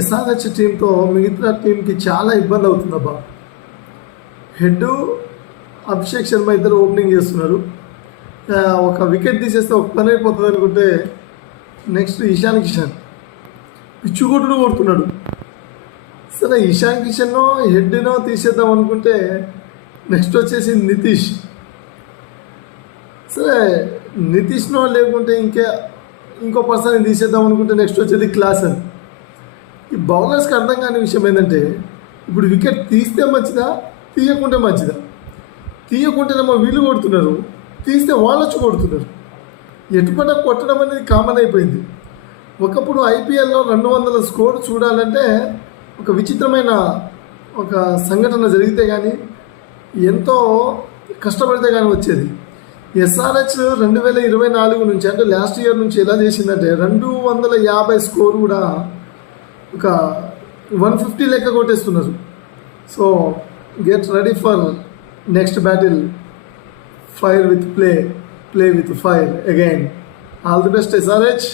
SRH టీంతో మిగతా టీంకి చాలా ఇబ్బంది అవుతుందబ్బా. హెడ్ అభిషేక్ శర్మ ఇద్దరు ఓపెనింగ్ చేస్తున్నారు. ఒక వికెట్ తీసేస్తే ఒక పని అయిపోతుంది అనుకుంటే నెక్స్ట్ ఇషాన్ కిషన్ పిచ్చుకొట్టుడు కొడుతున్నాడు. సరే ఇషాన్ కిషన్నో హెడ్నో తీసేద్దాం అనుకుంటే నెక్స్ట్ వచ్చేసి నితీష్. సరే నితీష్నో లేకుంటే ఇంకో పర్సన్ తీసేద్దాం అనుకుంటే నెక్స్ట్ వచ్చేది క్లాసన్. ఈ బౌలర్స్కి అర్థం కాని విషయం ఏంటంటే ఇప్పుడు వికెట్ తీస్తే మంచిదా తీయకుంటే మంచిదా. తీయకుంటేనేమో వీళ్ళు కొడుతున్నారు, తీస్తే వాళ్ళు వచ్చి కొడుతున్నారు. ఎటుపట కొట్టడం అనేది కామన్ అయిపోయింది. ఒకప్పుడు ఐపీఎల్లో 200 స్కోర్ చూడాలంటే ఒక విచిత్రమైన ఒక సంఘటన జరిగితే కానీ ఎంతో కష్టపడితే కానీ వచ్చేది. ఎస్ఆర్హెచ్ 2024 నుంచి అంటే లాస్ట్ ఇయర్ నుంచి ఎలా చేసిందంటే 250 స్కోర్ కూడా ఒక 150 లెక్క కొట్టేస్తున్నారు. So get ready for next battle. Fire with play with fire again. All the best SRH.